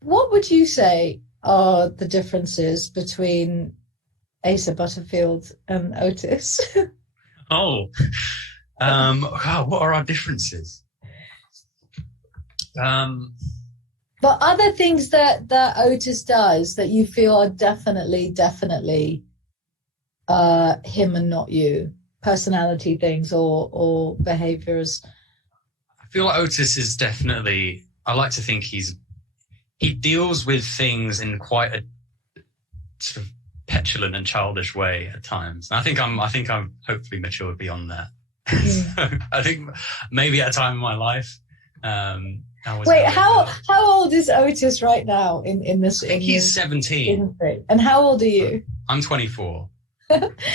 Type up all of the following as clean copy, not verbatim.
What would you say are the differences between Asa Butterfield and Otis? Oh, God, what are our differences? But other things that Otis does that you feel are definitely him and not you, personality things or behaviors. I feel like Otis is definitely, I like to think he deals with things in quite a sort of petulant and childish way at times. And I think I'm hopefully matured beyond that. So I think maybe at a time in my life, wait, how old is Otis right now in this? I think he's 17. And how old are you? I'm 24.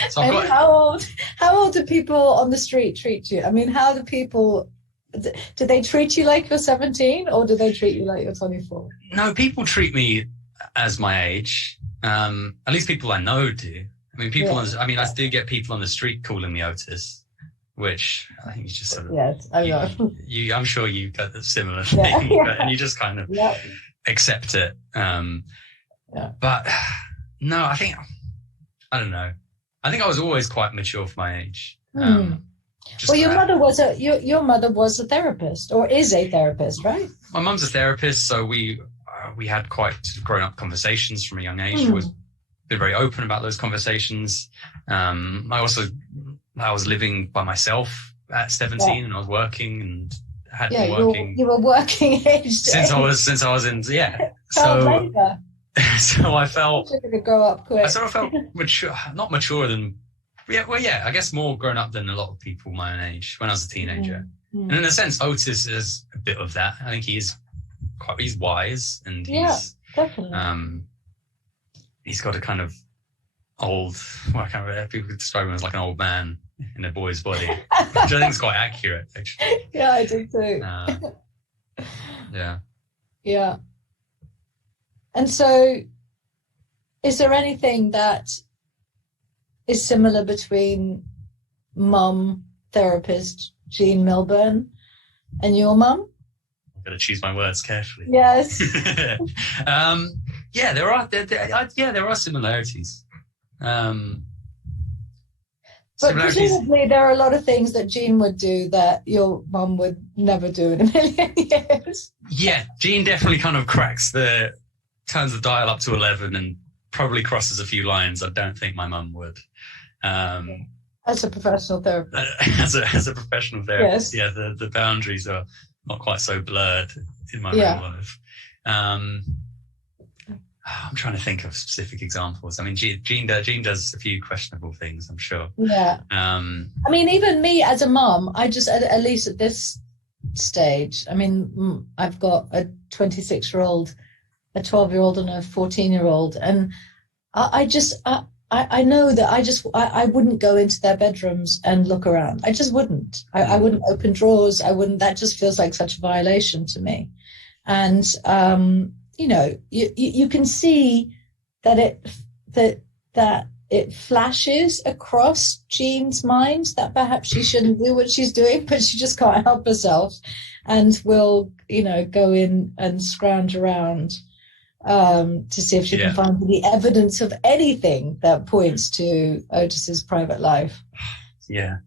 So and how old do people on the street treat you? I mean, how do people, do they treat you like you're 17 or do they treat you like you're 24? No, people treat me as my age. At least people I know do. I mean, I do get people on the street calling me Otis, which I think is just sort of, yes, I know. I'm sure you got a similar thing, and you just kind of accept it. But no, I don't know. I think I was always quite mature for my age. Well, your mother was a therapist, or is a therapist, right? My mum's a therapist, so we had quite grown-up conversations from a young age. Always been very open about those conversations. I was living by myself at 17, and I was working and had been working. You were working age since I was in So I felt to grow up quick. I sort of felt mature, not mature than I guess more grown up than a lot of people my own age when I was a teenager. And in a sense, Otis is a bit of that. I think he's wise, and definitely. He's got a kind of old, I can't remember, people describe him as like an old man in a boy's body, which I think is quite accurate, actually. Yeah, I do too. Yeah. And so, is there anything that is similar between mum, therapist Jean Milburn, and your mum? I'm going to choose my words carefully. Yes. There are similarities. But presumably there are a lot of things that Jean would do that your mum would never do in a million years. Yeah, Jean definitely kind of turns the dial up to 11 and probably crosses a few lines I don't think my mum would. As a professional therapist. As a professional therapist, yes. Yeah, the boundaries are not quite so blurred in my real life. I'm trying to think of specific examples. I mean, Jean does a few questionable things, I'm sure. Yeah. I mean, even me as a mum, I just, at least at this stage, I mean, I've got a 26-year-old, a 12-year-old and a 14-year-old. And I know that I wouldn't go into their bedrooms and look around. I just wouldn't. I wouldn't open drawers. that just feels like such a violation to me. And, you can see that it flashes across Jean's mind that perhaps she shouldn't do what she's doing, but she just can't help herself and will, go in and scrounge around to see if she can find the evidence of anything that points to Otis's private life. Yeah.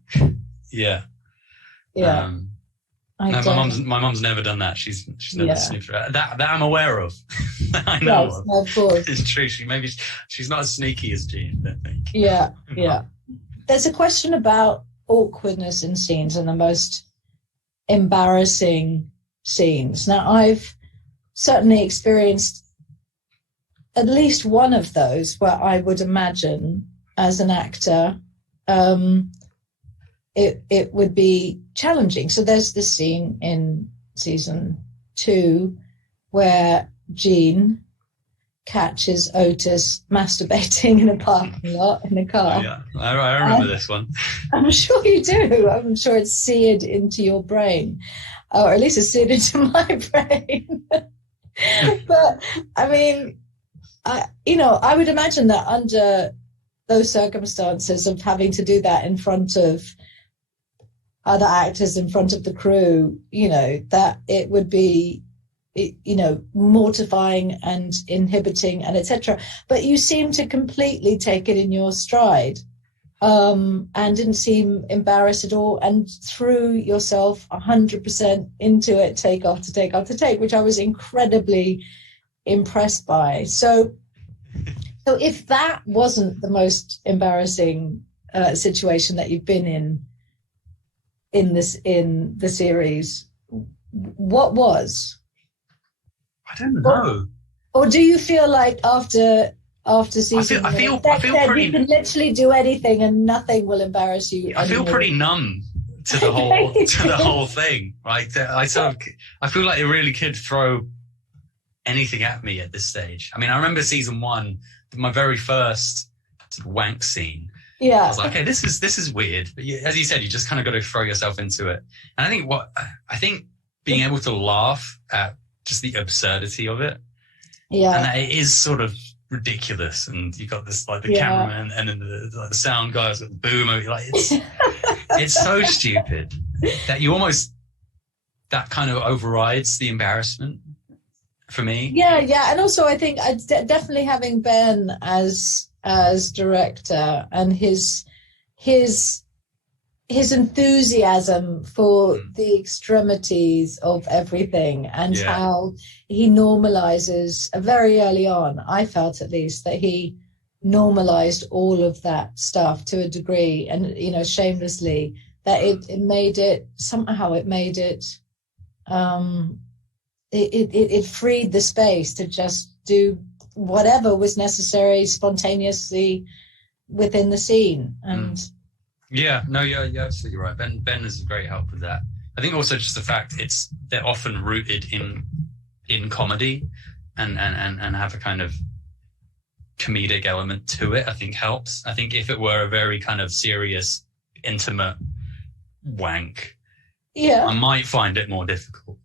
No, my mum's never done that. She's never sniffed that I'm aware of. I know. Yes, of course. It's true. She's not as sneaky as Jean, I think. Yeah. There's a question about awkwardness in scenes and the most embarrassing scenes. Now, I've certainly experienced at least one of those where I would imagine as an actor, it would be challenging. So there's this scene in season 2 where Jean catches Otis masturbating in a parking lot in a car. Oh, yeah, I remember this one. I'm sure you do. I'm sure it's seared into your brain, or at least it's seared into my brain. But I mean, I would imagine that under those circumstances of having to do that in front of other actors, in front of the crew, that it would be, mortifying and inhibiting and etc. But you seem to completely take it in your stride, and didn't seem embarrassed at all, and threw yourself 100% into it, take after take after take, which I was incredibly impressed by. So if that wasn't the most embarrassing situation that you've been in the series, what was? I don't know. Or do you feel like after season, I feel pretty. You can literally do anything and nothing will embarrass you? I feel pretty numb to the whole thing. Like I feel like it really could throw anything at me at this stage. I mean, I remember season 1, my very first sort of wank scene. Yeah, I was like, okay, this is weird. But as you said, you just kind of got to throw yourself into it. And I think being able to laugh at just the absurdity of it. Yeah, and that it is sort of ridiculous, and you got this like the cameraman and then the sound guys with the boom, like it's so stupid that you almost, that kind of overrides the embarrassment for me. Yeah, and also I think definitely having Ben as director and his enthusiasm for the extremities of everything, and how he normalizes very early on, I felt at least, that he normalized all of that stuff to a degree, and shamelessly, that it made it it freed the space to just do whatever was necessary spontaneously within the scene. And yeah, no, you're absolutely right. Ben is a great help with that. I think also just the fact they're often rooted in comedy and have a kind of comedic element to it, I think helps. I think if it were a very kind of serious, intimate wank, I might find it more difficult.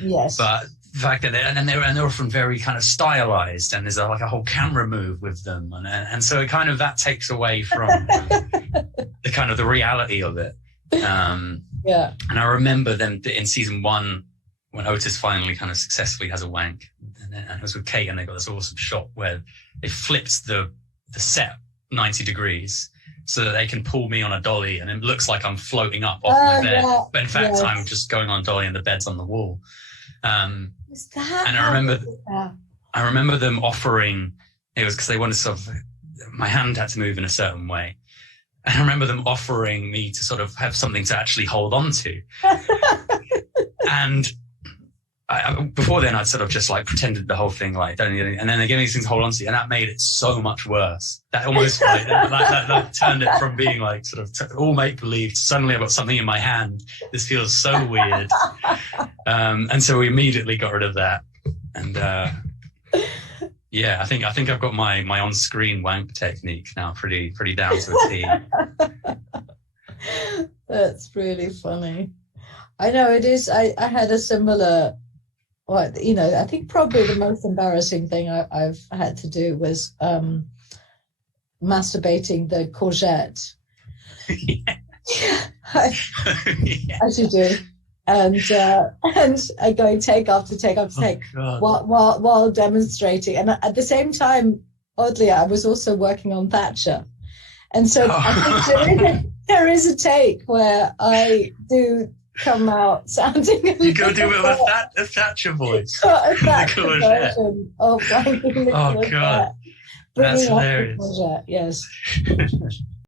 Yes. But the fact that they're often very kind of stylized, and there's like a whole camera move with them, and so it kind of, that takes away from the kind of the reality of it. And I remember them in season 1 when Otis finally kind of successfully has a wank, and it was with Kate, and they got this awesome shot where they flipped the set 90 degrees so that they can pull me on a dolly, and it looks like I'm floating up off my bed, but in fact I'm just going on dolly and the bed's on the wall. And I remember them offering, it was because they wanted sort of, my hand had to move in a certain way. And I remember them offering me to sort of have something to actually hold on to. And before then, I'd sort of just like pretended the whole thing, like, don't need anything. And then they gave me these things to hold on to, and that made it so much worse. That almost like, that turned it from being like sort of all make-believe to suddenly I've got something in my hand. This feels so weird. And so we immediately got rid of that. And I think I've got my on-screen wank technique now pretty down to a T. That's really funny. I know it is. I had a similar, I think probably the most embarrassing thing I've had to do was masturbating the courgette. As you do. And going take after take after take while demonstrating. And at the same time, oddly, I was also working on Thatcher. And so I think there is a take where I do come out sounding you go do it with a Thatcher voice. A Thatcher version of oh God, that's hilarious. Yes.